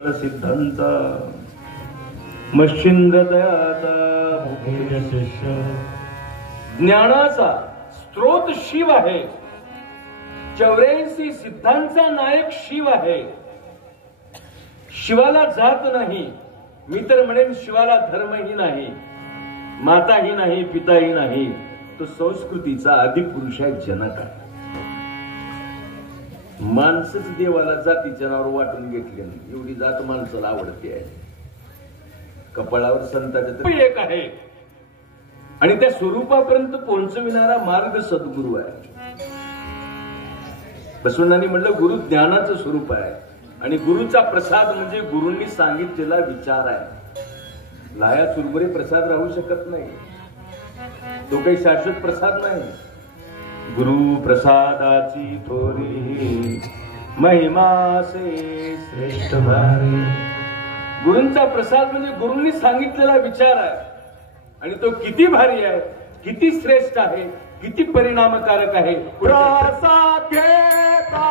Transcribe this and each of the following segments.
सिद्धांत मश्चिंद दयाचा शिष्य ज्ञानाचा स्त्रोत शिव आहे. 84 सिद्धांचा नायक शिव आहे. शिवाला जात नाही, मी तर म्हणेन शिवाला धर्मही नाही, माताही नाही, पिताही नाही. तो संस्कृतीचा आदिपुरुष आहे, जनक आहे. माणसंच देवाला जाती जनावर वाटून घेतले, एवढी जात माणसाला आवडते आहे. कपाळावर संतांचे एक आहे आणि त्या स्वरूपापर्यंत पोहोचविणारा मार्ग सद्गुरू आहे. बसवण्णांनी म्हटलं गुरु ज्ञानाचं स्वरूप आहे आणि गुरुचा प्रसाद म्हणजे गुरूंनी सांगितलेला विचार आहे. लाया चुरमुरे प्रसाद राहू शकत नाही, तो काही शाश्वत प्रसाद नाही. गुरु प्रसादाची थोरी महिमा से श्रेष्ठ भारी. गुरूंचा प्रसाद म्हणजे गुरूंनी सांगितलेला विचार आहे आणि तो किती भारी आहे, किती श्रेष्ठ आहे, किती परिणामकारक आहे. प्रसाद घेता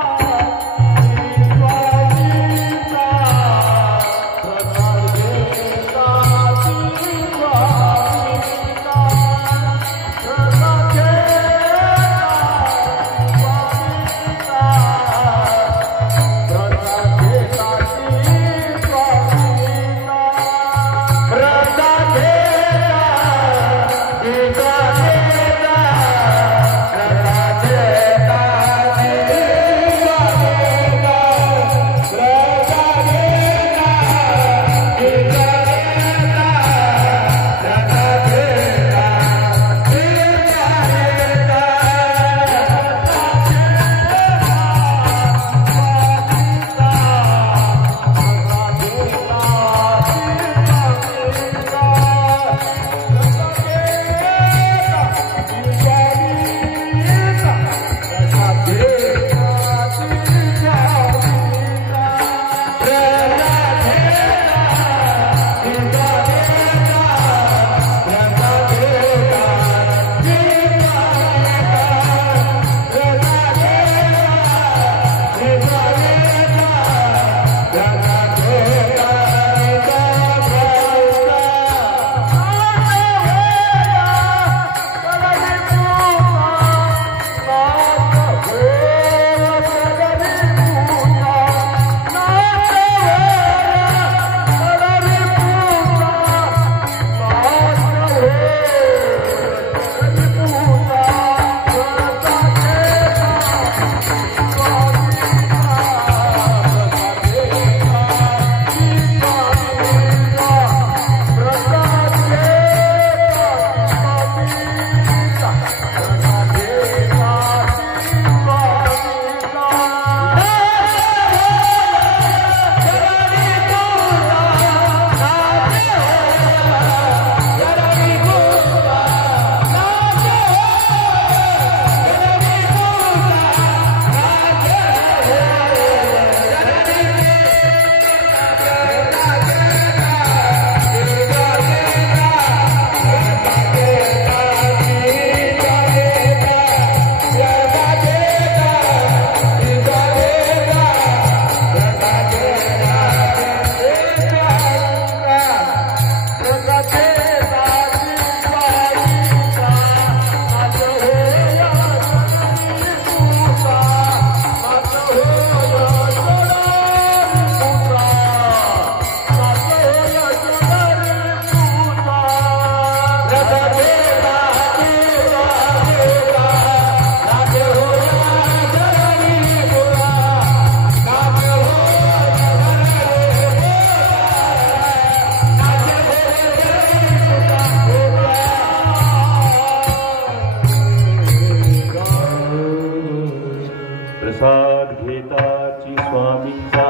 प्रसाद घेताची स्वामींचा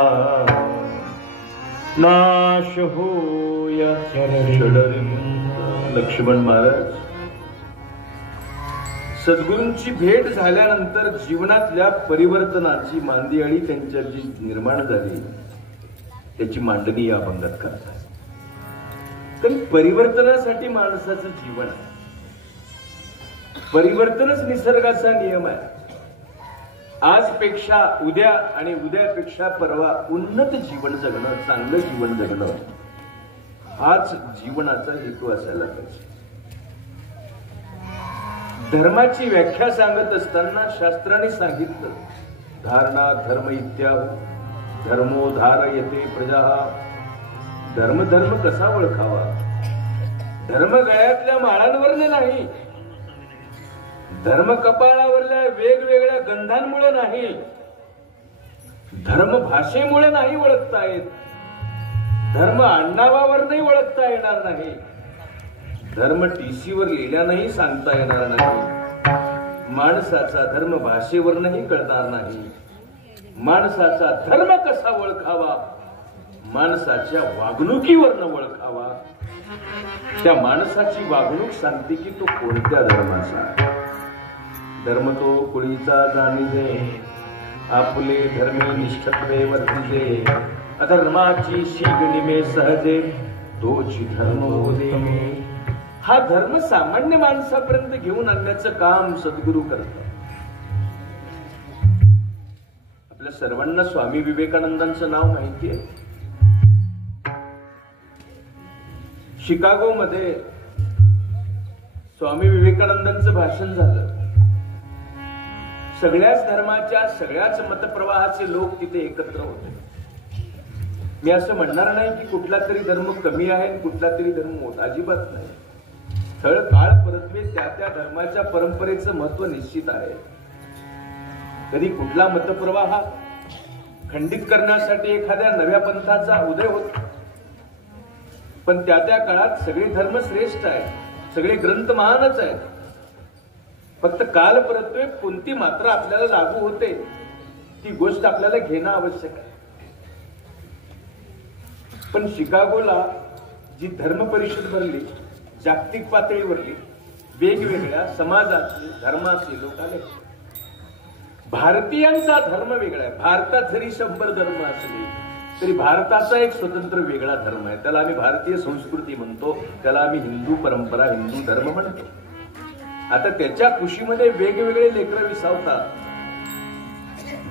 नाश होय षडरिंद. लक्ष्मण महाराज सद्गुरूंची भेट झाल्यानंतर जीवनातल्या परिवर्तनाची मांदियाळी त्यांच्या जी निर्माण झाली त्याची मांडणी या अभंगात करतात. कारण परिवर्तनासाठी माणसाचं जीवन आहे, परिवर्तनच निसर्गाचा नियम आहे. आजपेक्षा उद्या आणि उद्यापेक्षा परवा उन्नत जीवन जगणं, चांगलं जीवन जगणं हाच जीवनाचा हेतू असायला पाहिजे. धर्माची व्याख्या सांगत असताना शास्त्राने सांगितलं, धारणा धर्म इत्याहू धर्मो धारयते प्रजा. धर्म धर्म कसा ओळखावा? धर्म गळ्यातल्या माळांवरले नाही, धर्म कपाळावरल्या वेगवेगळ्या गंधांमुळे नाही, धर्म भाषेमुळे नाही ओळखता येत, धर्म आडनावावर नाही ओळखता येणार नाही, धर्म टीसीवर लिहिल्यानंही सांगता येणार नाही, माणसाचा धर्म भाषेवरनही कळणार नाही. माणसाचा धर्म कसा ओळखावा? माणसाच्या वागणुकीवरनं ओळखावा. त्या माणसाची वागणूक सांगते की तो कोणत्या धर्माचा आहे. धर्म तो कुळीचा जाणीजे, आपले धर्मे निष्ठत्वे वर्तिजे, अधर्माची शिगणिमे सहजे, तोची धर्म होते. हा धर्म सामान्य माणसापर्यंत घेऊन आणण्याचं काम सद्गुरू करतात. आपल्या सर्वांना स्वामी विवेकानंदांचं नाव माहितीये. शिकागो मध्ये स्वामी विवेकानंदांचं भाषण झालं. सगळ्याच धर्माच्या, सगळ्याच मतप्रवाहाचे लोक तिथे एकत्र होते. मी असं म्हणणार नाही की कुठला तरी धर्म कमी आहे आणि कुठला तरी धर्म मोठा, अजिबात नाही. स्थळ काळ परत्वे त्या त्या धर्माच्या परंपरेचं महत्व निश्चित आहे. कधी कुठला मतप्रवाह खंडित करण्यासाठी एखाद्या नव्या पंथाचा उदय होतो, पण त्या त्या काळात सगळे धर्म श्रेष्ठ आहेत, सगळे ग्रंथ महानच आहेत. फक्त काल परत्वे कोणती मात्रा आपल्याला लागू होते ती गोष्ट आपल्याला घेणं आवश्यक आहे. पण शिकागोला जी धर्म परिषद भरली, जागतिक पातळीवरली वेगवेगळ्या समाजाचे धर्माचे लोक आले. भारतीयांचा धर्म वेगळा आहे. भारतात जरी 100 धर्म असले तरी भारताचा एक स्वतंत्र वेगळा धर्म आहे. त्याला आम्ही भारतीय संस्कृती म्हणतो, त्याला आम्ही हिंदू परंपरा, हिंदू धर्म म्हणतो. आता त्याच्या कुशीमध्ये वेगवेगळे लेकरं विसावतात.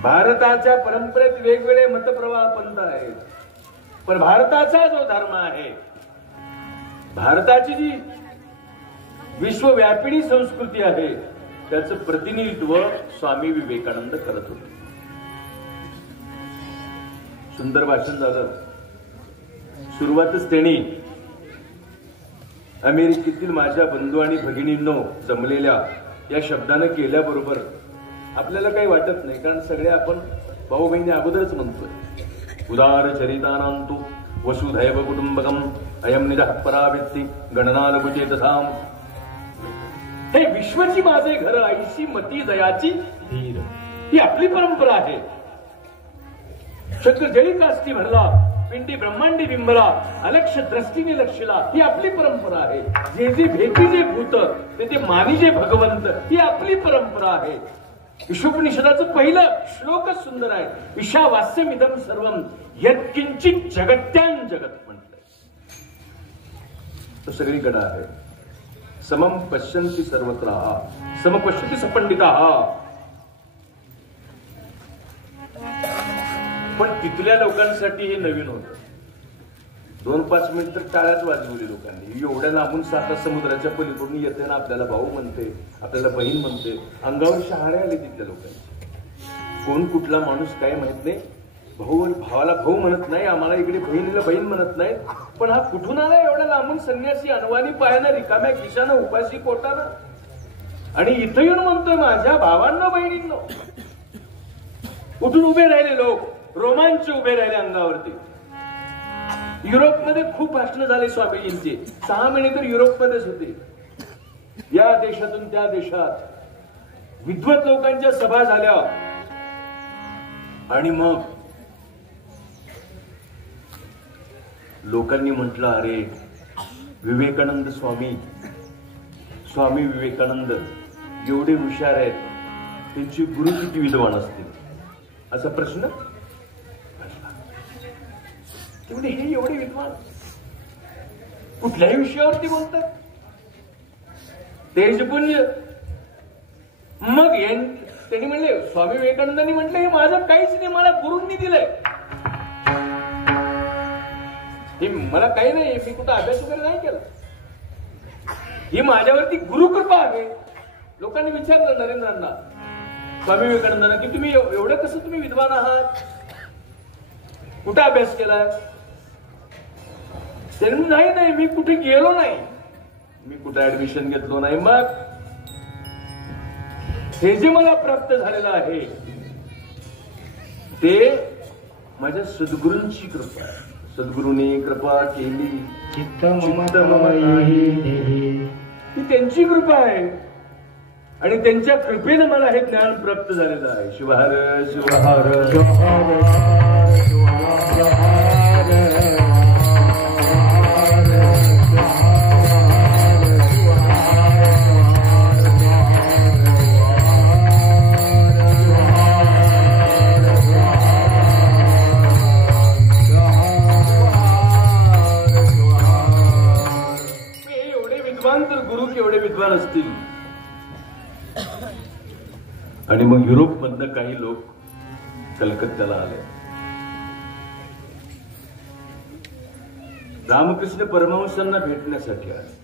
भारताच्या परंपरेत वेगवेगळे मतप्रवाह पंथ आहेत, पण भारताचा जो धर्म आहे, भारताची जी विश्वव्यापिणी संस्कृती आहे, त्याचं प्रतिनिधित्व स्वामी विवेकानंद करत होते. सुंदर भाषण झालं. सुरुवातच त्यांनी अमेरिकेतील माझ्या बंधू आणि भगिनींनो जमलेल्या या शब्दानं केल्याबरोबर आपल्याला काही वाटत नाही, कारण सगळे आपण भाऊ बहिणी अगोदरच म्हणतोय. उदार चरितानांतु वसुधैव कुटुंबकम अयम निजः परावित्ति गणना लघुचेतसाम. हे विश्वची माझे घर, आईशी मती दयाची धीर, ही आपली परंपरा आहे. शक्र जळी कास्ती भरला, पिंडी ब्रह्मांडी बिंबला, अलक्ष दृष्टीने लक्षला, ही आपली परंपरा आहे. जे जे भेटी जे भूत ते मानी जे भगवंत, ही आपली परंपरा आहे. विश्वोपनिषदाचं पहिलं श्लोकच सुंदर आहे. ईशावास्यमिदं सर्वं यत्किंचित जगत्यां जगत म्हटलंय. तो सगळीकडे आहे. समम पश्यन्ति सर्वत्र समपश्यति सपंडिताः. पण तिथल्या लोकांसाठी हे नवीन होतं. 2-5 मिनिट तर टाळ्याच वाजवली लोकांनी. एवढ्या लांबून साता समुद्राच्या पलीकडून येते ना आपल्याला भाऊ म्हणते, आपल्याला बहीण म्हणते. अंगावर शहारे आले तिथल्या लोकांचे. कोण कुठला माणूस काय माहित नाही. भाऊ भावाला भाऊ म्हणत नाही, आम्हाला इकडे बहिणीला बहीण म्हणत नाही. पण हा कुठून आला एवढ्या लांबून संन्यासी, अनवाणी पायानं, रिकाम्या खिशानं, उपाशी पोटानं, आणि इथं येऊन म्हणतोय माझ्या भावांना बहिणींनो. उठून उभे राहिले लोक, रोमांच उभे राहिले अंगावरती. युरोपमध्ये खूप भाषण झाले स्वामीजींचे. 6 महिने तर युरोपमध्येच होते. या देशातून त्या देशात विद्वत लोकांच्या सभा झाल्या. आणि मग लोकांनी म्हटलं, अरे विवेकानंद स्वामी विवेकानंद एवढे हुशार आहेत, त्यांची गुरु किती विद्वान असतील, असा प्रश्न. तेवढे हे एवढे विद्वान कुठल्याही विषयावरती बोलतात, तेजपुंज. मग त्यांनी म्हणले, स्वामी विवेकानंदांनी म्हटलं हे माझं काहीच नाही, मला गुरूंनी दिलंय, हे मला काही नाही, मी कुठं अभ्यास वगैरे नाही केला, ही माझ्यावरती गुरुकृपा आहे. लोकांनी विचारलं नरेंद्रांना, स्वामी विवेकानंदांना, की तुम्ही एवढं कसं तुम्ही विद्वान आहात, कुठं अभ्यास केलाय? त्यांनी नाही मी कुठे गेलो नाही, मी कुठे ऍडमिशन घेतलो नाही, मग हे जे मला प्राप्त झालेलं आहे ते माझ्या सद्गुरूंची कृपा आहे. सद्गुरूंनी कृपा केली, चित्त ही त्यांची कृपा आहे आणि त्यांच्या कृपेनं मला हे ज्ञान प्राप्त झालेलं आहे. शिवहार शिवहार विद्वान असतील. आणि मग युरोप मधनं काही लोक कलकत्त्याला आले. रामकृष्ण परमहंसांना भेटण्यासाठी आले.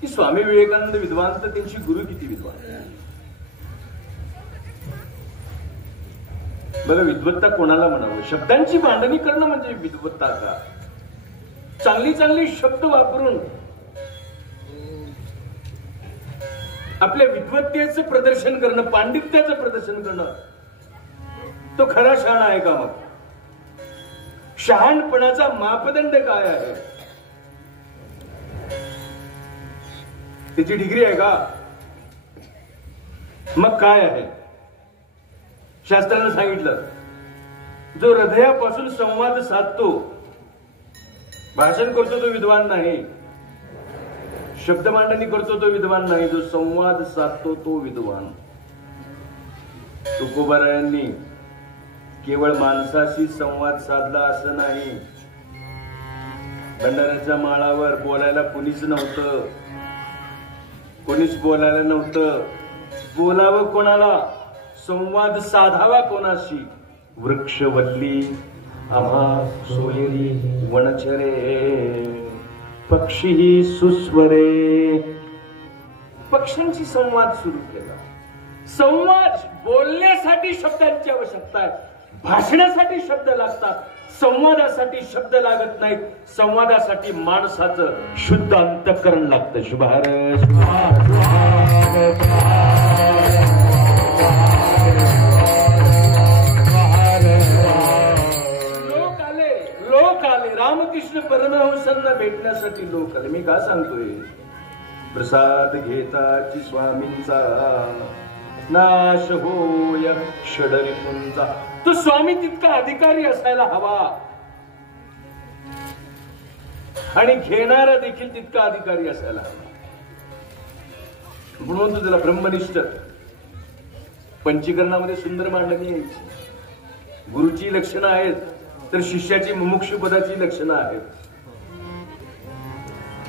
की स्वामी विवेकानंद विद्वान तर त्यांची गुरु किती विद्वान. बघा, विद्वत्ता कोणाला म्हणावं? शब्दांची मांडणी करणं म्हणजे विद्वत्ता का? चांगली चांगली शब्द वापरून आपल्या विद्वत्तेचं प्रदर्शन करणं, पांडित्याचं प्रदर्शन करणं, तो खरा शहाणा आहे का? मग शहाणपणाचा मापदंड काय आहे? त्याची डिग्री आहे का? मग काय आहे? शास्त्रानं सांगितलं, जो हृदयापासून संवाद साधतो, भाषण करतो तो विद्वान नाही, शब्द मांडणी करतो तो विद्वान नाही, जो संवाद साधतो तो विद्वान. तुकोबारायांनी केवळ माणसाशी संवाद साधला असं नाही. भंडाऱ्याच्या माळावर बोलायला कुणीच नव्हतं, कोणीच बोलायला नव्हतं. बोलावं कोणाला? संवाद साधावा कोणाशी? वृक्षवल्ली आम्हा सोयरी वनचरे पक्षी सुस्वरे. पक्ष्यांशी संवाद सुरू केला. संवाद बोलण्यासाठी शब्दांची आवश्यकता आहे, भाषणासाठी शब्द लागतात, संवादासाठी शब्द लागत नाहीत. संवादासाठी माणसाचं शुद्ध अंतःकरण लागतं. शुभार लोक आले रामकृष्ण परमहंसांना भेटण्यासाठी लोक आले. मी का सांगतोय? प्रसाद घेताची स्वामींचा नाश होय षडरिपुंचा. तो स्वामी तितका अधिकारी असायला हवा आणि घेणारा देखील तितका अधिकारी असायला हवा. म्हणून तो त्याला ब्रह्मनिष्ठ पंचीकरणामध्ये सुंदर मांडणी यायची. गुरुची लक्षणं आहेत तर शिष्याची मुमुक्षुपदाची लक्षणं आहेत.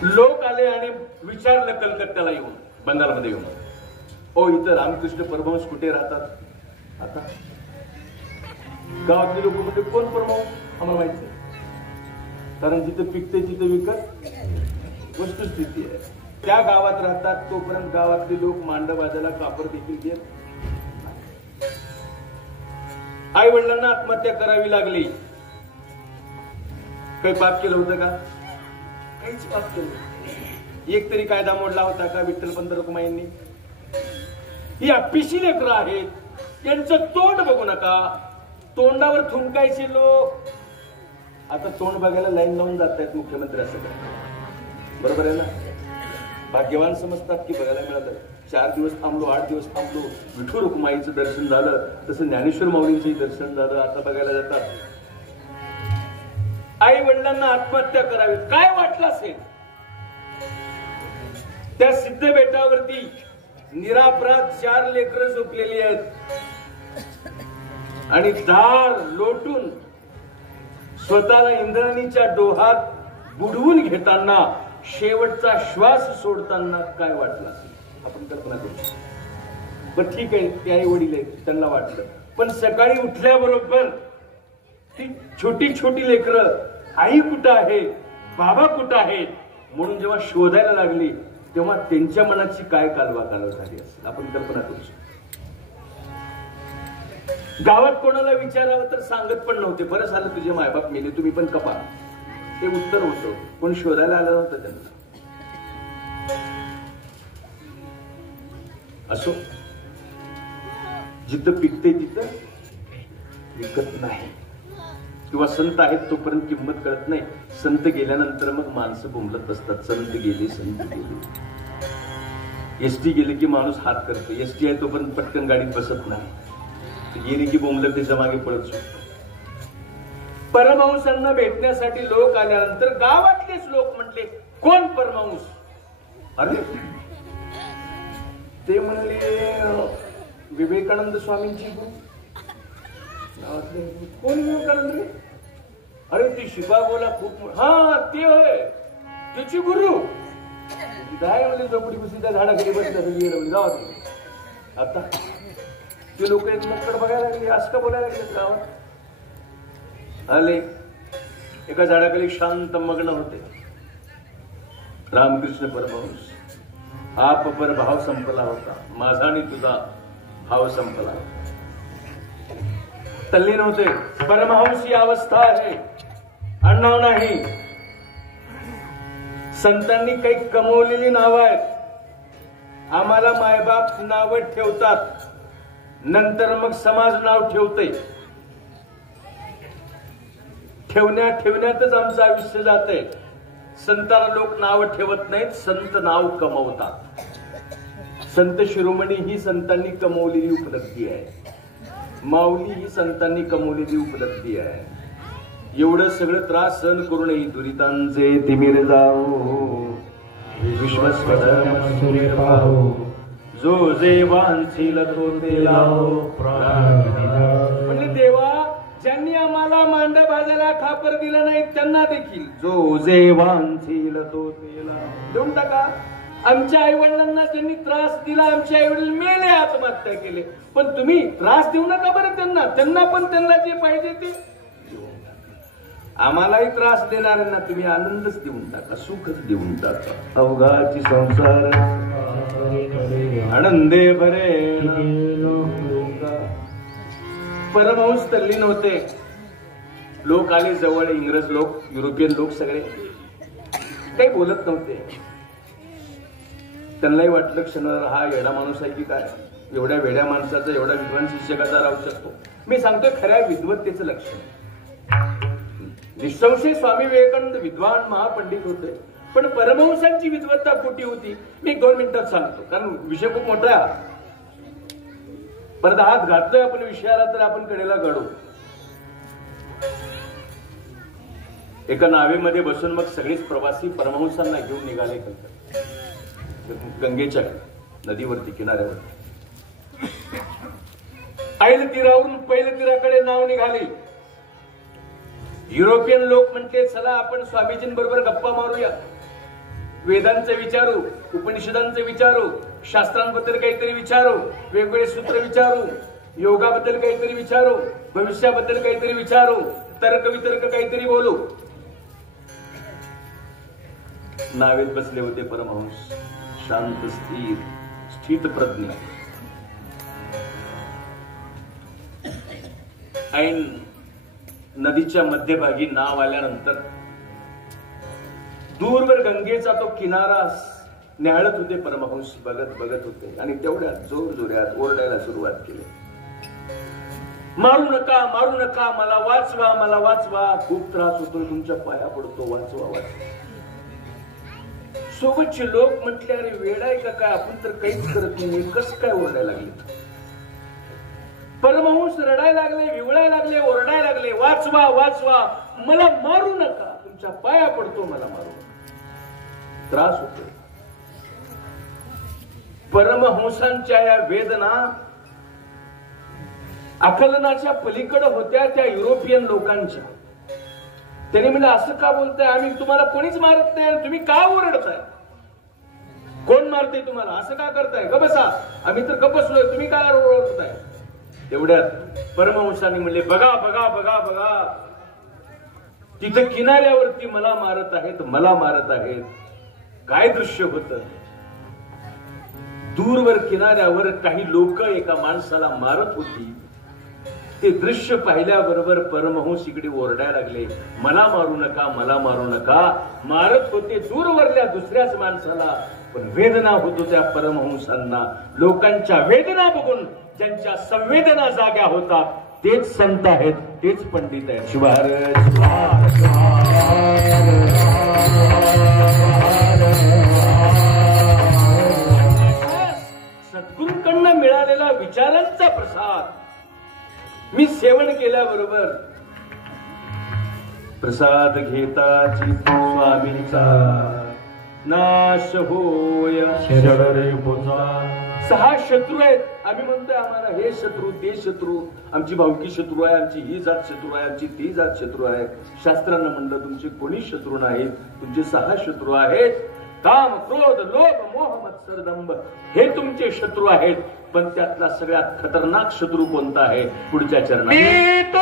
लोक आले आणि विचारलं कलकत्त्याला येऊन, बंगालमध्ये येऊन, ओ इथं रामकृष्ण परमहंस कुठे राहतात? आता गावातले लोक म्हणजे कोण परमहंस आम्हाला माहिती आहे, कारण जिथे पिकते तिथे विकत वस्तुस्थिती आहे. त्या गावात राहतात तोपर्यंत गावातले लोक मांड वाजायला कापर देखील घेत. आई वडिलांना आत्महत्या करावी लागली. काही पाप केलं होतं का? काहीच पाप केलं. एक तरी कायदा मोडला होता का विठ्ठल पंत रखुमाईंनी? ही अप्पिशी लेकरं आहेत, त्यांचं तोंड बघू नका. तोंडावर थुंकायचे लोक आता तोंड बघायला लाईन लावून जात आहेत मुख्यमंत्री. असं काय बरोबर आहे ना? भाग्यवान समजतात की बघायला मिळालं. 4 दिवस थांबलो, 8 दिवस थांबलो, विठू रखुमाईचं दर्शन झालं, तसं ज्ञानेश्वर माऊलींचंही दर्शन झालं. आता बघायला जातात. आई वडिलांना आत्महत्या करावी काय वाटलं असेल? त्या सिद्ध बेटावरती निरापराध 4 लेकरं झोपलेली आहेत आणि दार लोटून स्वतःला इंद्राणीच्या डोहात बुडवून घेताना, शेवटचा श्वास सोडताना काय वाटलं असेल? आपण कल्पना करू. पण ठीक आहे, ते आई वडील आहेत, त्यांना वाटलं. पण सकाळी उठल्याबरोबर ती छोटी छोटी लेकरं आई कुठं आहे, बाबा कुठं आहे म्हणून जेव्हा शोधायला लागली तेव्हा त्यांच्या मनाची काय कालवा झाली असेल आपण कल्पना करू शकतो. गावात कोणाला विचारावं तर सांगत पण नव्हते. बरं झालं तुझे मायबाप मेले, तुम्ही पण कपा, ते उत्तर होतं. कोण शोधायला आलं नव्हतं त्यांना. असो, जिथं पिकते तिथं विकत नाही. किंवा संत आहेत तोपर्यंत किंमत कळत नाही. संत गेल्यानंतर मग माणसं बोंबलत असतात, संत गेले, संत गेले. एसटी गेले की माणूस हात करतो. एसटी आहे तोपर्यंत पटकन गाडीत बसत नाही, गेले की बोंबलत त्याच्या मागे पळत सुटतो. परमहंसांना भेटण्यासाठी लोक आल्यानंतर गावातलेच लोक म्हटले, कोण परमहंस? अरे ते म्हणले विवेकानंद स्वामींची गुरु. कोण विवेकानंद रे? अरे ती शिकागोला खूप, हा ते होय, त्याची गुरु. काय म्हणले झोपडी बसून त्या झाडाखाली बसल्या जावा तुम्ही. आता ते लोक एकमेकडे बघायला लागले, असं का बोलायला लागले गावात? आले एका झाडाखाली शांत मग्न होते. रामकृष्ण परमहंस. आपपर भाव संपला होता, माझा आणि तुझा भाव संपला. तल्लीन होते. परमहंस ही अवस्था आहे, अण्णाव नाही. संतांनी काही कमवलेली नावं आहेत. आम्हाला मायबाप नावं ठेवतात, नंतर मग समाज नाव ठेवते. ठेवण्यातच आमचं आयुष्य जातंय. संतांना लोक नाव ठेवत नाहीत, संत नाव कमवतात. संत शिरोमणी ही संतांनी कमवलेली उपलब्धी आहे. माऊली ही संतांनी कमवलेली उपलब्धी आहे. एवढं सगळं त्रास सहन करूनही दुरितांचे तिमिर जाओ, विश्वस्वधर्म सूर्य पाहो, जो जे वांछील तो ते लावो. म्हणजे देवा, ज्यांनी आम्हाला मांड भाजायला खापर दिलं नाही त्यांना देखील जो जे वांछील तो ते लावो देऊन टाका. आमच्या आई वडिलांना ज्यांनी त्रास दिला, आमचे आई वडील मेले, आत्महत्या केले, पण तुम्ही त्रास देऊ नका बरं त्यांना. त्यांना पण त्यांना जे पाहिजे ते. आम्हालाही त्रास देणाऱ्यांना तुम्ही आनंदच देऊन टाका, सुखच देऊन टाका. अवघाची संसार आनंदे भरे. परमहंस तल्लीन होते. लोक आले जवळ, इंग्रज लोक, युरोपियन लोक सगळे काही बोलत नव्हते. त्यांनाही वाटलं क्षणाला हा येडा माणूस आहे की काय, एवढ्या वेड्या माणसाचा एवढा विद्वान शिष्य कसा राहू शकतो. मी सांगतोय खऱ्या विद्वत्तेचं लक्षण. निसंशय स्वामी विवेकानंद विद्वान महापंडित होते, पण परमहंसांची विद्वत्ता कुठे होती मी 1-2 मिनिटात सांगतो, कारण विषय खूप मोठा आहे. परत हात घातलोय आपण विषयाला तर आपण कडेला घडू. एका नावेमध्ये बसून मग सगळेच प्रवासी परमहंसांना घेऊन निघाले गंगेच्या नदीवरती, किनाऱ्यावरती. ऐल तीरावरून पैल तीराकडे नाव निघाले. युरोपियन लोक म्हणते चला आपण स्वामीजींबरोबर गप्पा मारूया, वेदांचे विचारू, उपनिषदांचे विचारू, शास्त्रांबद्दल काहीतरी विचारू, वेगवेगळे सूत्र विचारू, योगाबद्दल काहीतरी विचारू, भविष्याबद्दल काहीतरी विचारू, तर्क वितर्क काहीतरी बोलू. नावेत बसले होते परमहंस, शांत स्थिर स्थित प्रज्ञ. ऐन नदीच्या मध्यभागी नाव आल्यानंतर दूरवर गंगेचा तो किनारा न्याहाळत होते परमहंस, बघत होते. आणि तेवढ्यात जोरजोरात ओरडायला सुरुवात केली, मारू नका, मारू नका, मला वाचवा, मला वाचवा, खूप त्रास होतो, तुमच्या पाया पडतो, वाचवा, वाचवा. सोबतचे लोक म्हटले अरे वेडाय का काय, आपण तर काहीच करत नाही, कस काय ओरडायला लागले. परमहंस रडायला लागले, विवळायला लागले, ओरडायला लागले, वाचवा, वाचवा, मला मारू नका, तुमच्या पाया पडतो, मला मारू नका, त्रास होतो. परमहंसांच्या या वेदना आकलनाच्या पलीकडे होत्या त्या युरोपियन लोकांच्या. त्यांनी म्हणजे असं का बोलताय, आम्ही तुम्हाला कोणीच मारत नाही, तुम्ही का ओरडताय? कोण कोण मारते तुम्हाला? असं का करताय? ग बसा, आम्ही तर गप बसलोय, तुम्ही काय ओरडताय? तेवढ्यात परमहंसांनी म्हणले, बघा बघा बघा बघा, तिथं किनाऱ्यावरती मला मारत आहेत, मला मारत आहेत. काय दृश्य होत? दूरवर किनाऱ्यावर काही लोक एका माणसाला मारत होती. ते दृश्य पाहिल्याबरोबर परमहंस इकडे ओरडायला लागले, मला मारू नका, मला मारू नका. मारत होते दूरवरल्या दुसऱ्याच माणसाला, पण वेदना होत होत्या परमहंसांना. लोकांच्या वेदना बघून ज्यांच्या संवेदना जाग्या होतात तेच संत आहेत, तेच पंडित आहेत. सद्गुरूंकडनं मिळालेला विचारांचा प्रसाद मी सेवन केल्याबरोबर प्रसाद घेताची स्वामींचा नाश होय. सहा शत्रू आहेत. आम्ही म्हणतोय आम्हाला हे शत्रू ते शत्रू, आमची भावकी शत्रू आहे, आमची ही जात शत्रू आहे, आमची ती जात शत्रू आहे. शास्त्रानं म्हणलं तुमचे कोणी शत्रू नाहीत, तुमचे सहा शत्रू आहेत. काम, क्रोध, लोभ, मोह, मत्सर, दंभ हे तुमचे शत्रू आहेत. पण त्यातला सगळ्यात खतरनाक शत्रू कोणता आहे? पुढच्या चरणात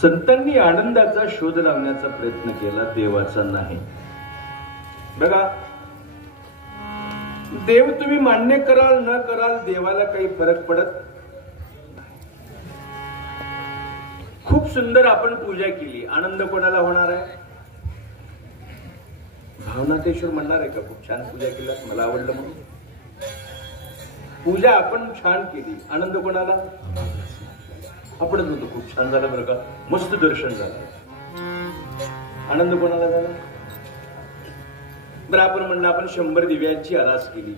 संतांनी आनंदाचा शोध लावण्याचा प्रयत्न केला, देवाचा नाही. बघा, देव तुम्ही मान्य कराल न कराल, देवाला काही फरक पडत. खूप सुंदर आपण पूजा केली, आनंद कोणाला होणार आहे? भावनातेश्वर म्हणणार आहे का खूप छान पूजा केला, मला आवडलं म्हणून? पूजा आपण छान केली, आनंद कोणाला? आपणच होतो, खूप छान झालं बरं का, मस्त दर्शन झालं. आनंद कोणाला झाला? बरं, आपण म्हणलं आपण 100 दिव्यांची आरास केली,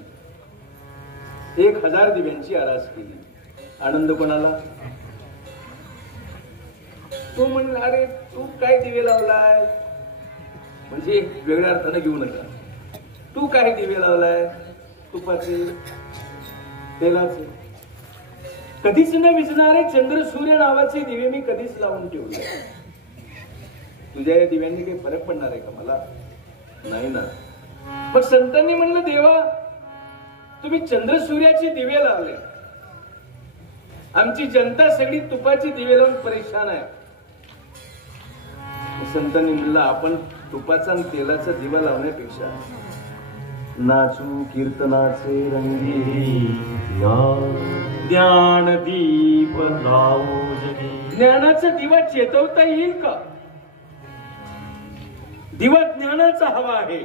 1000 दिव्यांची आरास केली, आनंद कोणाला? तू म्हणला अरे तू काय दिवे लावलाय, म्हणजे वेगळ्या अर्थानं घेऊ नका. तू काय दिवे लावलाय? तुपाचे, तेलाचे, कधीच न विझणारे चंद्र सूर्य नावाचे दिवे मी कधीच लावून ठेवले. तुझ्या या दिव्यांनी काही फरक पडणार आहे का मला? नाही ना. मग संतांनी म्हणलं देवा तुम्ही चंद्र सूर्याचे दिवे लावले, आमची जनता सगळी तुपाची दिवे लावून परेशान आहे. संतांनी म्हणलं आपण तुपाचा आणि तेलाचा दिवा लावण्यापेक्षा नाचू कीर्तनाचे रंगी ज्ञान दीप लावू जगी. ज्ञानाचा दिवा चेतवता येईल का? दिवा ज्ञानाचा हवा आहे.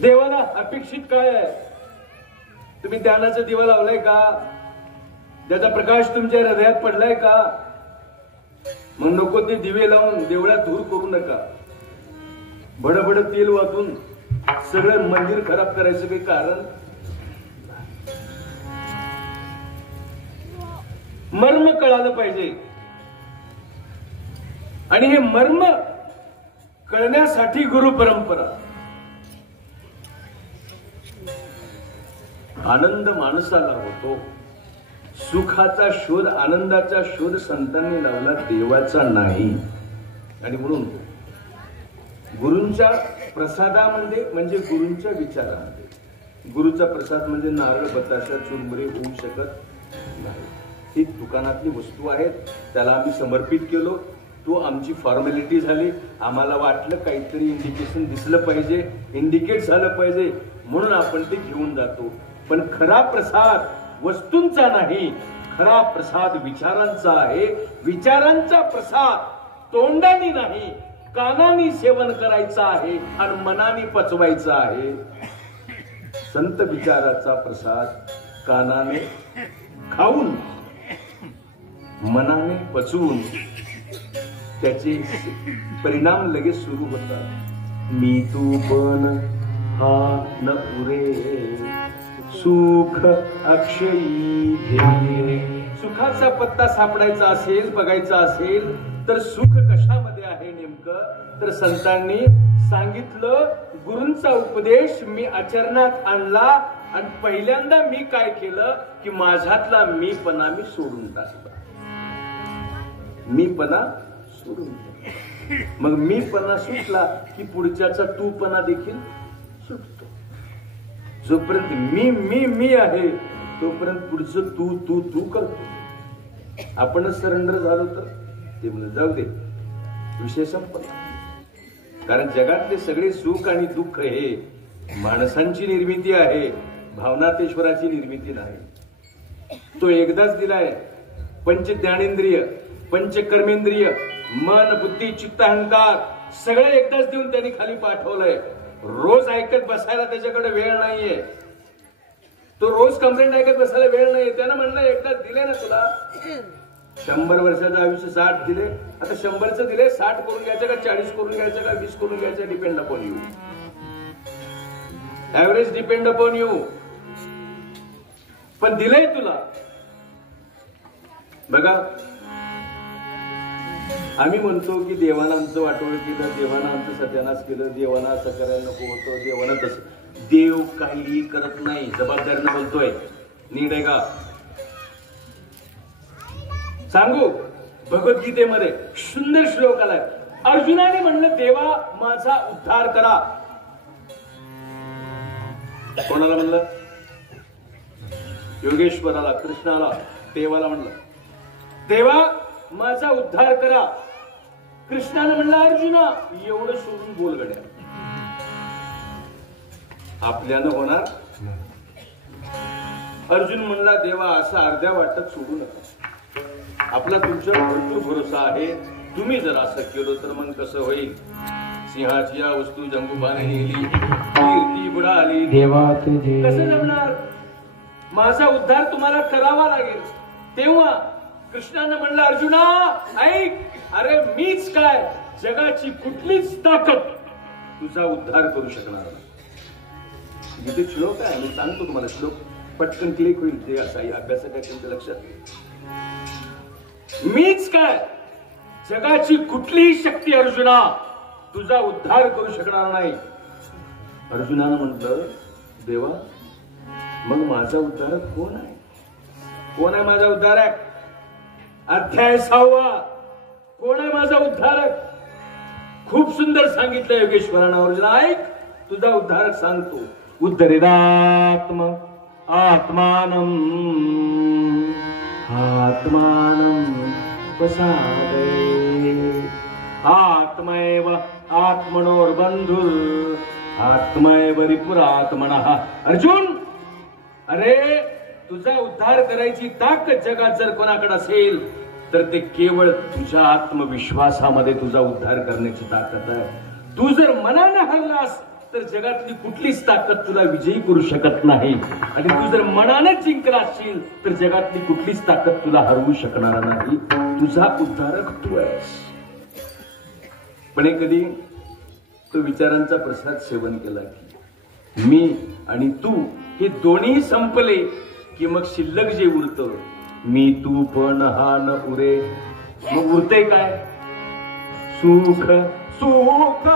देवाला अपेक्षित काय आहे? तुम्ही ज्ञानाचा दिवा लावलाय का? त्याचा प्रकाश तुमच्या हृदयात पडलाय का? मग नको ते दिवे लावून देवळात धूर करू नका. बडबड तेल वाचून सगळं मंदिर खराब करायचं काही कारण? मर्म कळालं पाहिजे. आणि हे मर्म कळण्यासाठी गुरु परंपरा. आनंद माणसाला होतो. सुखाचा शोध, आनंदाचा शोध संतांनी लावला, देवाचा नाही. आणि म्हणून गुरूंच्या प्रसादामध्ये म्हणजे गुरूंच्या विचारामध्ये, गुरुचा प्रसाद म्हणजे नारळ, बताशा, चुरमुरे होऊ शकत नाही. ही दुकानातली वस्तू आहेत, त्याला आम्ही समर्पित केलो. तो आमची फॉर्मॅलिटी झाली. आम्हाला वाटलं काहीतरी इंडिकेशन दिसलं पाहिजे, इंडिकेट झालं पाहिजे, म्हणून आपण ते घेऊन जातो. पण खरा प्रसाद वस्तूंचा नाही, खरा प्रसाद विचारांचा आहे. विचारांचा प्रसाद तोंडानी नाही, कानानी सेवन करायचा आहे आणि मनाने पचवायचा आहे. संत विचाराचा प्रसाद कानाने खाऊन मनाने पचवून त्याचे परिणाम लगेच सुरू होतात. मी तू पण हा न पुरे सुख अक्षयी घे. सुखाचा पत्ता सापडायचा असेल, बघायचा असेल तर सुख कशामध्ये आहे नेमकं? तर संतांनी सांगितलं. गुरूंचा उपदेश मी आचरणात आणला आणि पहिल्यांदा मी काय केलं की माझ्यातला मीपणा मी सोडून टाकला. मीपणा सोडून टाकला. मग मीपणा सुटला की पुढच्याचा तूपणा देखील सुटतो. जोपर्यंत मी मी मी आहे तोपर्यंत पुढचं तू तू तू करतो. आपणच सरेंडर झालो तर ते म्हणजे जाऊ दे, विषय संपला. कारण जगातले सगळे सुख आणि दुःख हे माणसांची निर्मिती आहे, भावनातेश्वराची निर्मिती नाही. तो एकदाच दिलाय. पंच ज्ञानेंद्रिय, पंच कर्मेंद्रिय, मन, बुद्धी, चित्त, अहंकार सगळे एकदाच देऊन त्यांनी खाली पाठवलंय. रोज ऐकत बसायला त्याच्याकडे वेळ नाहीये. तो रोज कंप्लेंट ऐकत बसायला वेळ नाहीये. त्यानं म्हणलं एकदा दिले ना तुला 100 वर्षाचं आयुष्य 60 दिले, आता 100चं दिले, 60 करून घ्यायचं का 40 करून घ्यायचं का 20 करून घ्यायचं, depend upon you. Average depend upon you. पण दिलंय तुला. बघा, आम्ही म्हणतो की देवानं आमचं वाटोळ केलं, देवानं आमचं सत्यानाश केलं, देवानं असं करायला नको होतं, देवानं तसं. देव काहीही करत नाही. जबाबदारीनं बोलतोय. नीट आहे का? सांगू, भगवद्गीतेमध्ये सुंदर श्लोक आलाय. अर्जुनाने म्हणलं देवा माझा उद्धार करा. कोणाला म्हणलं? योगेश्वराला, कृष्णाला, देवाला म्हणलं देवा माझा उद्धार करा. कृष्णाने म्हणलं अर्जुना एवढं सोडून बोल गड्या. आपल्यानं होणार? अर्जुन म्हणला देवा असं अर्ध्या वाटत सोडू नका. आपला तुमच्यावर भरपूर भरोसा आहे. तुम्ही जर असं केलं तर मग कसं होईल? सिंहाची या वस्तू जंगूबाने नेली, कीर्ती बुडाली देवा तुझी. कसं जमणार? माझा उद्धार तुम्हाला करावा लागेल. तेव्हा कृष्णानं म्हणलं अर्जुना ऐक, अरे मीच काय, जगाची कुठलीच ताकद तुझा उद्धार करू शकणार नाही. जिथे श्लोक आहे, मी सांगतो तुम्हाला श्लोक, पटकन क्लिक होईल ते. असा अभ्यास काय तुमच्या लक्षात? मीच काय, जगाची कुठलीही शक्ती अर्जुना तुझा उद्धार करू शकणार नाही. अर्जुनानं म्हटलं देवा मग माझा उद्धारक कोण आहे? कोण आहे माझा उद्धारक? अध्याय 6. कोण आहे माझा उद्धारक? खूप सुंदर सांगितलं योगेश्वरानं. अर्जुना ऐक, तुझा उद्धारक सांगतो. उद्धरेदात्म आत्मानं आत्मानं प्रसादये. आत्मैव आत्मनोर्बंधुर आत्मैव रिपुरात्मनः. अर्जुन, अरे तुझा उद्धार करायची ताकद जगात जर कोणाकडे असेल तर ते केवळ तुझ्या आत्मविश्वासामध्ये तुझा उद्धार करण्याची ताकद आहे. तू जर मनाने हरलास तर जगातली कुठलीच ताकद तुला विजयी करू शकत नाही. आणि तू जर मनाने जिंकला असशील तर जगातली कुठलीच ताकद तुला हरवू शकणार नाही. तुझा उद्धारक तू आहेस. पण कधी तो विचारांचा प्रसाद सेवन केला की मी आणि तू हे दोन्ही संपले की मग शिल्लक जे उरतं मी तू पण हा न उरे. मग उरते काय? सुख सुख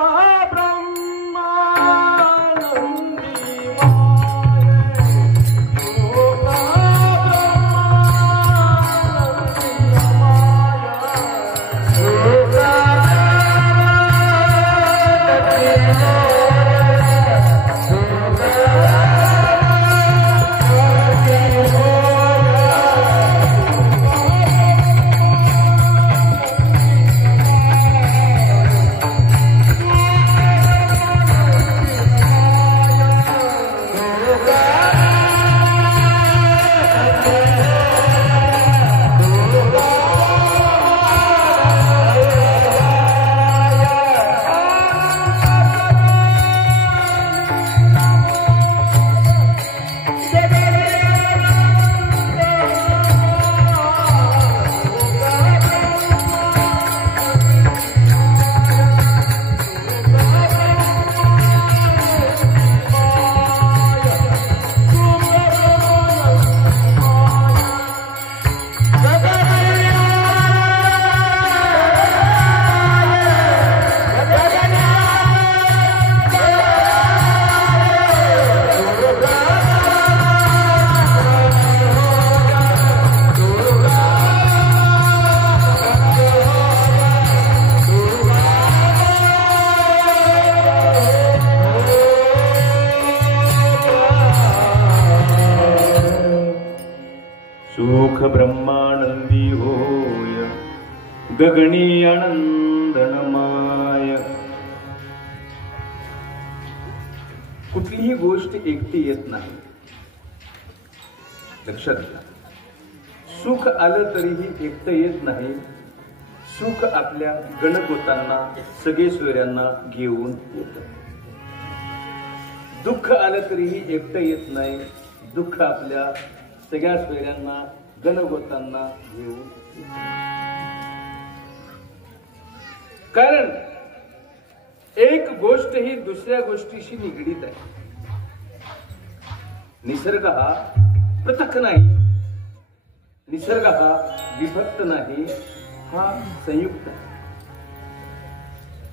ब्रह्मानंदी होय गगनी आनंदनमाय. कुठलीही गोष्ट एकटी येत नाही. लक्षात घ्या. सुख आलं तरीही एकटं येत नाही. सुख आपल्या गणगोतांना सगळे सोयऱ्यांना घेऊन येत. दुःख आलं तरीही एकटं येत नाही. दुःख आपल्या सगळ्या सोयऱ्यांना गणगोतांना घेऊन. कारण एक गोष्ट ही दुसऱ्या गोष्टीशी निगडीत आहे. निसर्ग हा पृथक नाही. निसर्ग हा विभक्त नाही. हा संयुक्त आहे.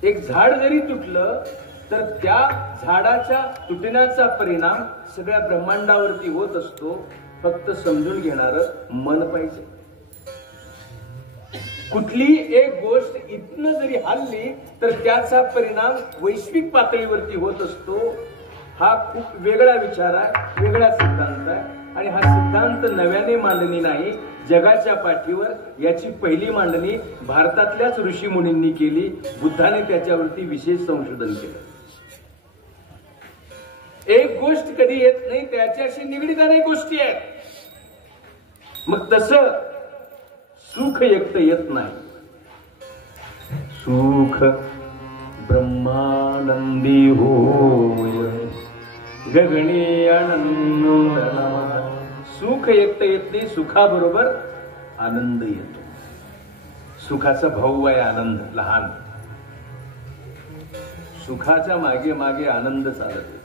एक झाड जरी तुटलं तर त्या झाडाच्या तुटण्याचा परिणाम सगळ्या ब्रह्मांडावरती होत असतो. फक्त समजून घेणार मन पाहिजे. कुठली एक गोष्ट इथनं जरी हल्ली तर त्याचा परिणाम वैश्विक पातळीवरती होत असतो. हा खूप वेगळा विचार आहे, वेगळा सिद्धांत आहे. आणि हा सिद्धांत नव्याने मांडणी नाही. जगाच्या पाठीवर याची पहिली मांडणी भारतातल्याच ऋषी मुनींनी केली. बुद्धाने त्याच्यावरती विशेष संशोधन केलं. एक गोष्ट कधी येत नाही, त्याच्याशी निगडीत अनेक गोष्टी आहेत. मग तसं सुख एकटं येत नाही. सुख ब्रह्मानंदी होय गगनी आनंदनमाय. सुख एकटं येत नाही. सुखाबरोबर आनंद येतो. सुखाचा भाऊ आहे आनंद, लहान. सुखाच्या मागे मागे आनंद चालत.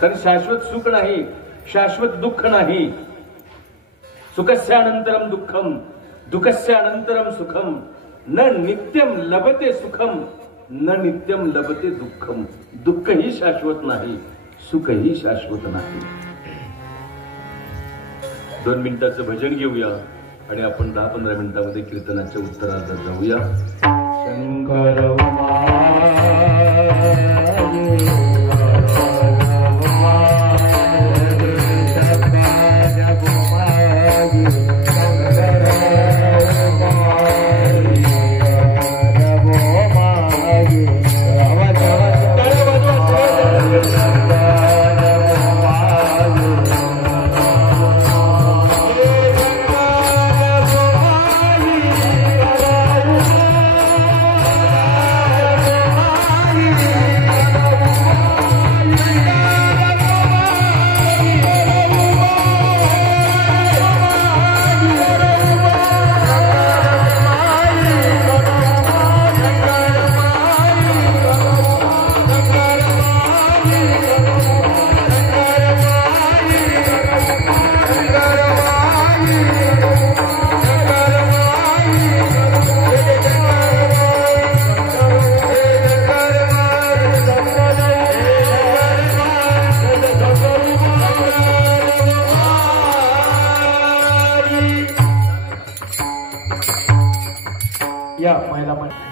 कारण शाश्वत सुख नाही, शाश्वत दुःख नाही. सुखस्यानंतरम दुःखम दुःखस्यानंतरम सुखम न नित्यम लभते सुखम न नित्यम लभते दुःखम. दुःखही शाश्वत नाही, सुखही शाश्वत नाही. 2 मिनिटाचं भजन घेऊया आणि आपण 10-15 मिनिटांमध्ये कीर्तनाच्या उत्तरार्धात जाऊया. शंकर या महिला मंडळ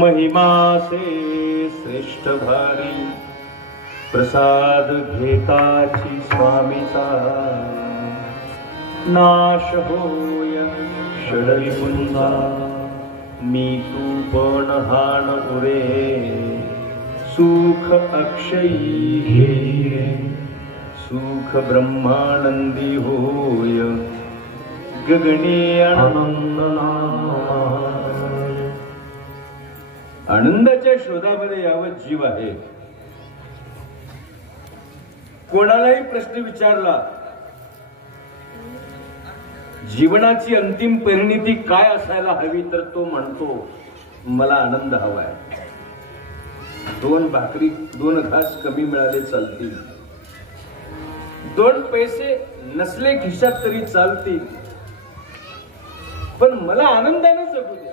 महिमा से श्रेष्ठ भारी प्रसाद घेताची स्वामीचा नाश होय षडरी पुन्हा मी तू पण हाण उरे सुख अक्षयी हे सुख ब्रह्मानंदी होय गगने आनंद आनंदाच्या शोधामध्ये यावत जीव आहे. कोणालाही प्रश्न विचारला जीवनाची अंतिम परिणिती काय असायला हवी तर तो म्हणतो मला आनंद हवाय. 2 भाकरी 2 घास कमी मिळाले चालतील, 2 पैसे नसले खिशात तरी चालतील, पण मला आनंदाने जगू द्या.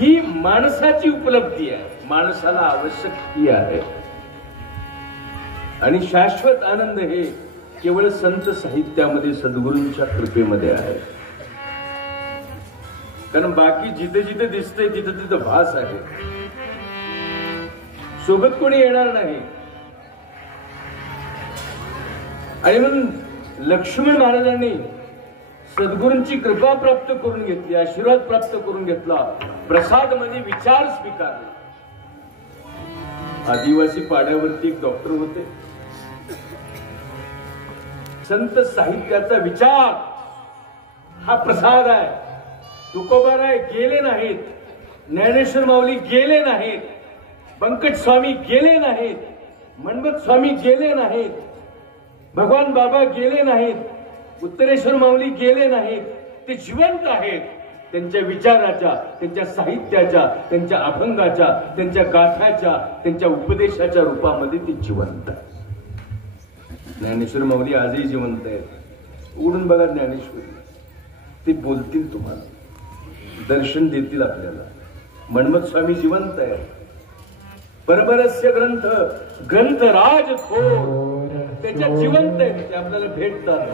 ही माणसाची उपलब्धी आहे, माणसाला आवश्यक ती आहे. आणि शाश्वत आनंद हे केवळ संत साहित्यामध्ये सद्गुरूंच्या कृपेमध्ये आहे. कारण बाकी जिथे जिथे दिसते तिथे तिथे भास आहे, सोबत कोणी येणार नाही. आणि म्हणून लक्ष्मण महाराजांनी सद्गुरूंची कृपा प्राप्त करून घेतली, आशीर्वाद प्राप्त करून घेतला, प्रसाद मध्ये विचार स्वीकारला. आदिवासी पाड्यावरती एक डॉक्टर होते. संत साहित्याचा विचार हा प्रसाद आहे. तुकोबाराय गेले नाहीत, ज्ञानेश्वर माऊली गेले नाहीत, पंकज स्वामी गेले नाहीत, मन्मथ स्वामी गेले नाहीत, भगवान बाबा गेले नाहीत, उत्तरेश्वर माऊली गेले नाहीत. ते जिवंत आहेत. त्यांच्या विचाराच्या, त्यांच्या साहित्याच्या, त्यांच्या अभंगाच्या, त्यांच्या गाथाच्या, त्यांच्या उपदेशाच्या रूपामध्ये ते जिवंत आहेत. ज्ञानेश्वर माऊली आजही जिवंत आहेत. उडून बघा ज्ञानेश्वरी, ते बोलतील तुम्हाला, दर्शन देतील आपल्याला. मन्मथ स्वामी जिवंत आहेत. परबरस्य ग्रंथ ग्रंथराज थोर त्याच्या जिवंत आहेत, ते आपल्याला भेटतात.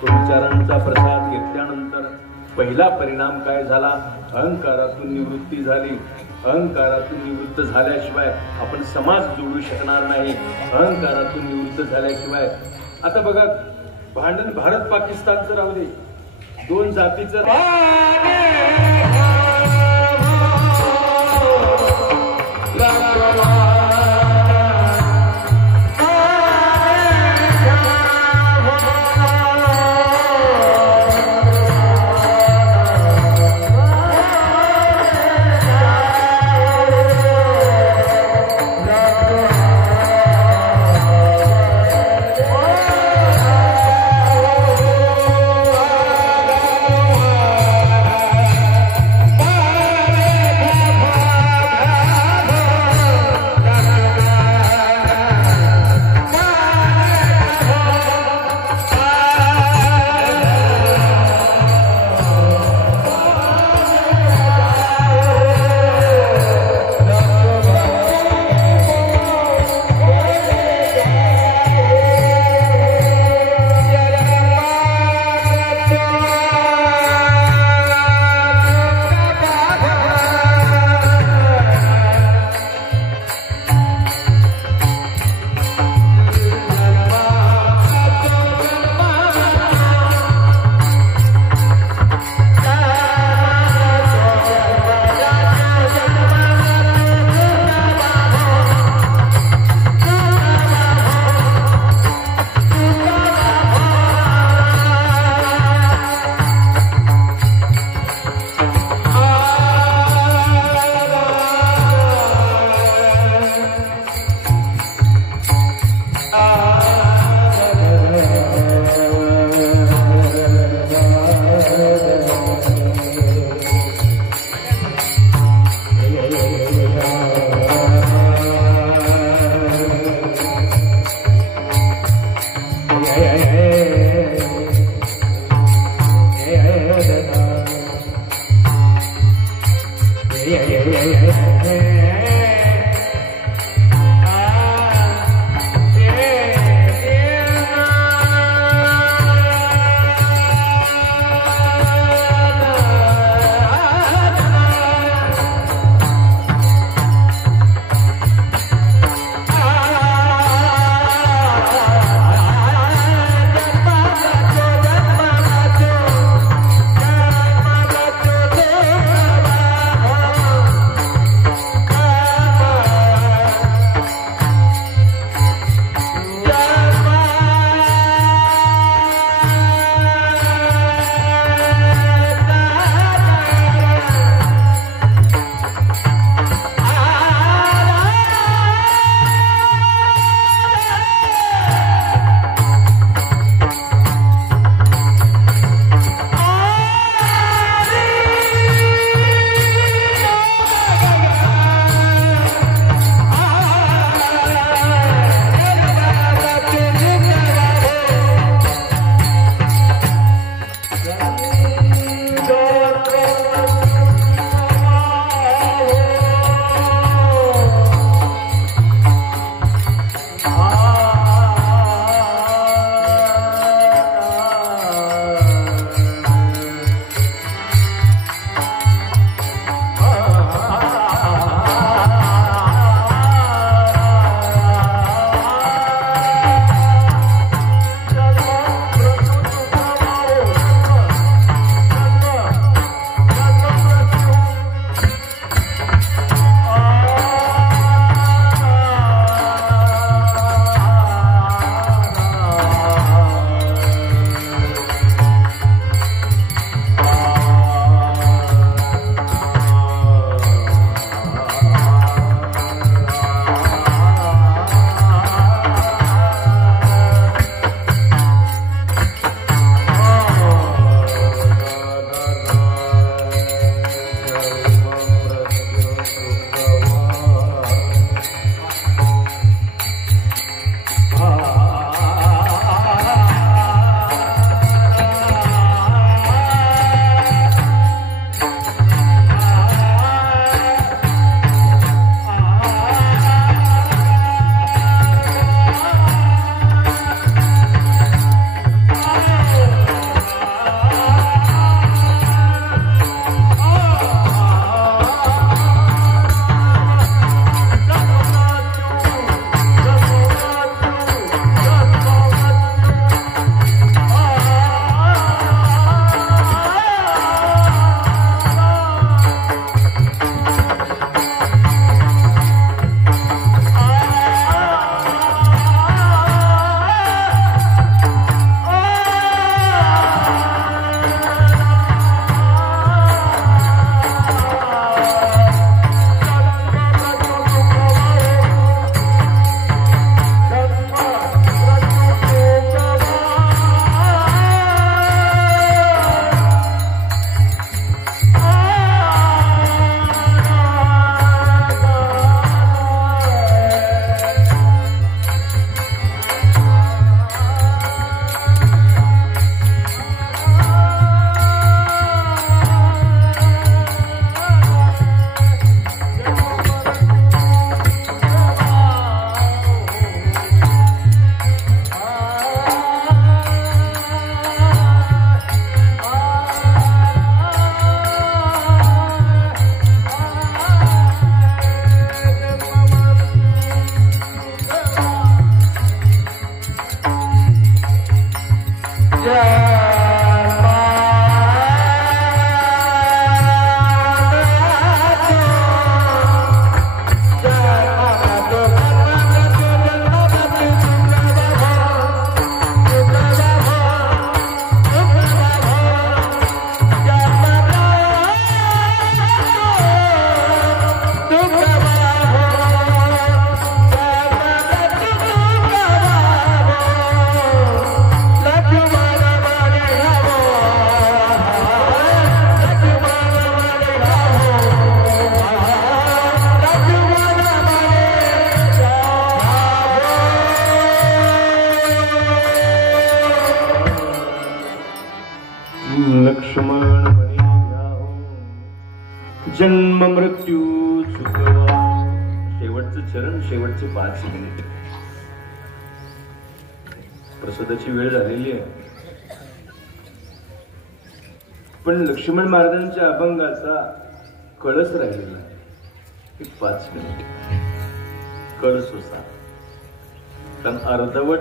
तो विचारांचा प्रसाद घेतल्यानंतर पहिला परिणाम काय झाला? अहंकारातून निवृत्ती झाली. अहंकारातून निवृत्त झाल्याशिवाय आपण समाज जोडू शकणार नाही. अहंकारातून निवृत्त झाल्याशिवाय, आता बघा भांडण भारत पाकिस्तानचं राहू दे, दोन जातीचं जन्म मृत्यू चुकवा. शेवटचं चरण, शेवटचे 5 मिनिट. प्रसादाची वेळ झालेली आहे, पण लक्ष्मण महाराजांच्या अभंगाचा कळस राहिलेला आहे. 5 मिनिट कळस होता, कारण अर्धवट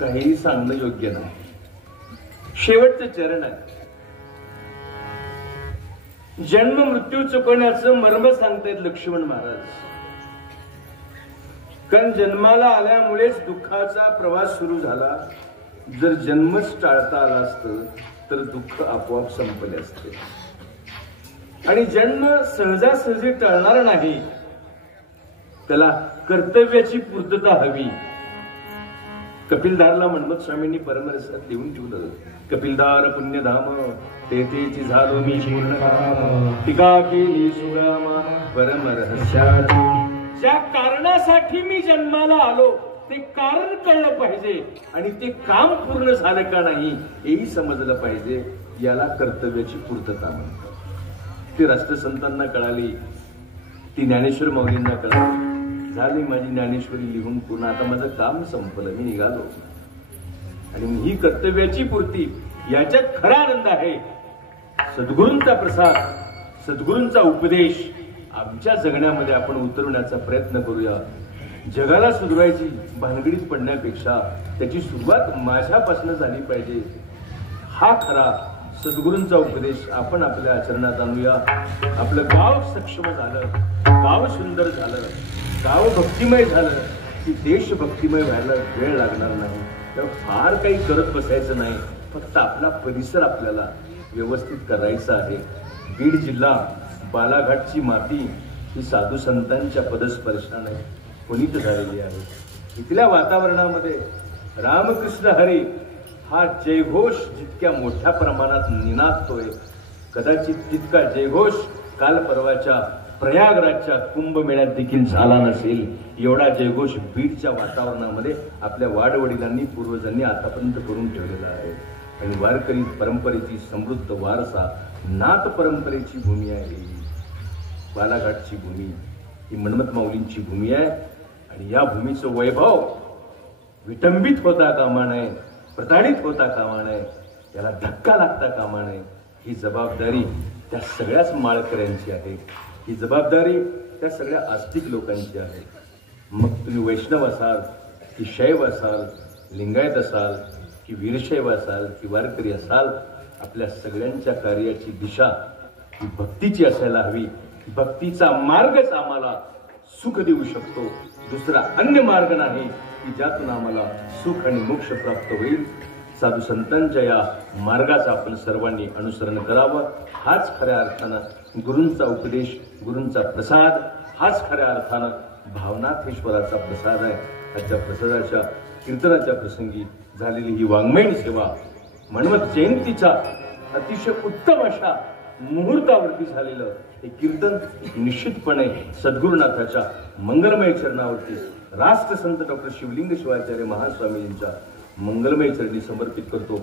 काहीही सांगणं योग्य नाही. शेवटचं चरण आहे. जन्म मृत्यू चुकवण्याचं मर्म सांगतायत लक्ष्मण महाराज. कारण जन्माला आल्यामुळेच दुःखाचा प्रवास सुरू झाला. जर जन्मच टाळता आला असतं तर दुःख आपोआप संपले असते. आणि जन्म सहजासहजी टळणार नाही, त्याला कर्तव्याची पूर्तता हवी. कपिलदारला मन्मथ स्वामींनी परमरसात लिहून ठेवलं, कपिलदार पुण्यधाम तेथेची झालो मी पूर्ण काम, टीका केली सुरामा परमरहस्याची. ज्या कारणासाठी मी जन्माला आलो ते कारण कळलं पाहिजे आणि ते काम पूर्ण झालं का नाही हेही समजलं पाहिजे. याला कर्तव्याची पूर्तता म्हणतात. ती राष्ट्रसंतांना कळाली, ती ज्ञानेश्वर माऊलींना कळाली. झाली माझी ज्ञानेश्वरी लिहून पूर्ण, आता माझं काम संपलं, मी निघालो. आणि ही कर्तव्याची पूर्ती, याच्यात खरा आनंद आहे. सद्गुरूंचा प्रसाद, सद्गुरूंचा उपदेश आमच्या जगण्यामध्ये आपण उतरवण्याचा प्रयत्न करूया. जगाला सुधरवायची भानगडीत पडण्यापेक्षा त्याची सुरुवात माझ्यापासून झाली पाहिजे. हा खरा सद्गुरूंचा उपदेश आपण आपल्या आचरणात आणूया. आपलं गाव सक्षम झालं, गाव सुंदर झालं, गाव भक्तिमय झालं की देश भक्तिमय व्हायला वेळ लागणार नाही. तर फार काही करत बसायचं नाही, फक्त आपला परिसर आपल्याला व्यवस्थित करायचा आहे. बीड जिल्हा बालाघाटची माती ही साधू संतांच्या पदस्पर्शाने पुनीत झालेली आहे. इथल्या वातावरणामध्ये रामकृष्ण हरी हा जयघोष जितक्या मोठ्या प्रमाणात निनादतोय, कदाचित तितका जयघोष काल परवाच्या प्रयागराजच्या कुंभमेळ्यात देखील झाला नसेल. एवढा जयघोष बीडच्या वातावरणामध्ये आपल्या वाडवडिलांनी पूर्वजांनी आतापर्यंत करून ठेवलेला आहे. आणि वारकरी परंपरेची समृद्ध वारसा, नाथ परंपरेची भूमी आहे. बालाघाटची भूमी ही मन्मथ माऊलींची भूमी आहे. आणि या भूमीचं वैभव विटंबित होता कामा नये, प्रताडित होता कामा नये, याला धक्का लागता कामा नये. ही जबाबदारी त्या सगळ्याच माळकऱ्यांची आहे. ही जबाबदारी त्या सगळ्या आस्तिक लोकांची आहे. मग तुम्ही वैष्णव असाल की शैव असाल, लिंगायत असाल की वीरशैव असाल की वारकरी असाल, आपल्या सगळ्यांच्या कार्याची दिशा ही भक्तीची असायला हवी. भक्तीचा मार्गच आम्हाला सुख देऊ शकतो, दुसरा अन्य मार्ग नाही की ज्यातून आम्हाला सुख आणि मोक्ष प्राप्त होईल. साधू संतांच्या या मार्गाचं आपण सर्वांनी अनुसरण करावं. हाच खऱ्या अर्थानं गुरूंचा उपदेश, गुरूंचा प्रसाद, हाच खऱ्या अर्थानं भावनाथेश्वराचा प्रसाद आहे. आजच्या प्रसादाच्या कीर्तनाच्या प्रसंगी झालेली ही वाङ्मयीन सेवा मन्मथ जयंतीच्या अतिशय उत्तम अशा मुहूर्तावरती झालेलं हे कीर्तन निश्चितपणे सद्गुरुनाथाच्या मंगलमय चरणावरती राष्ट्रसंत डॉक्टर शिवलिंग शिवाचार्य महास्वामींच्या मंगलमय चरणी समर्पित करतो.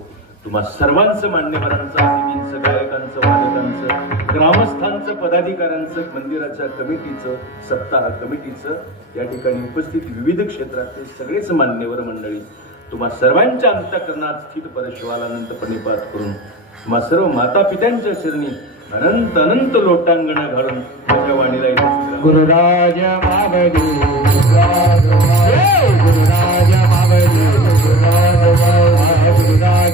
तुम्हा सर्वांचं, मान्यवरांचं, अतिथींचं, गायकांचं, वादकांचं, ग्रामस्थांचं, पदाधिकाऱ्यांचं, मंदिराच्या कमिटीचं, सप्ताह कमिटीचं, या ठिकाणी उपस्थित विविध क्षेत्रातले सगळेच मान्यवर मंडळी, तुम्हा सर्वांच्या अंतःकरणात स्थित परशिवाला अनंत प्रणिपात करून तुम्हा सर्व माता पित्यांच्या चरणी अनंत अनंत लोटांगण घालून माझ्या वाणीला गुरुराज मावली, गुरुराज मावली, गुरुराज मावली, गुरुराज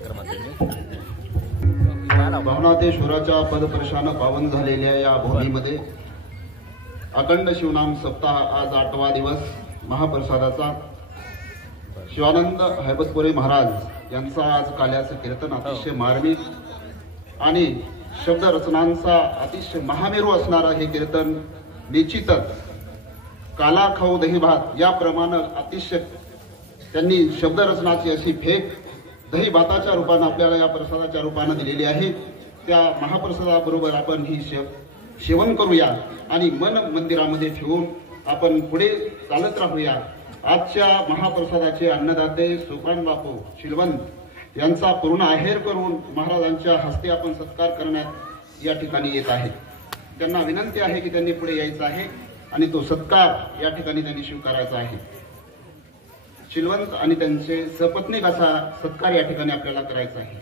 कार्यक्रमात भावनातेश्वराच्या पदपर्शानं पावन झालेल्या या भूमीमध्ये अखंड शिवनाम सप्ताह आज 8वा दिवस महाप्रसादाचा शिवानंद हैबतपुरे महाराज यांचा आज काल्याचं कीर्तन अतिशय मार्मिक आणि शब्दरचनांचा अतिशय महामेरू असणारा हे कीर्तन निश्चितच काला खाऊ दही भात याप्रमाणे अतिशय त्यांनी शब्दरचनाची अशी फेक दही भाताच्या रूपानं आपल्याला या प्रसादाच्या रूपानं दिलेली आहे। त्या महाप्रसादाबरोबर आपण ही सेवन करूया आणि मन मंदिरामध्ये ठेवून आपण पुढे चालत राहूया। आजच्या महाप्रसादाचे अन्नदाते सोपान बापू शिलवंत यांचा पूर्ण आहेर करून महाराजांच्या हस्ते आपण सत्कार करण्यात या ठिकाणी येत आहे। त्यांना विनंती आहे की त्यांनी पुढे यायचं आहे आणि तो सत्कार या ठिकाणी त्यांनी स्वीकारायचा आहे। शिलवंत आणि त्यांचे सपत्नीक असा सत्कार या ठिकाणी आपल्याला करायचा आहे।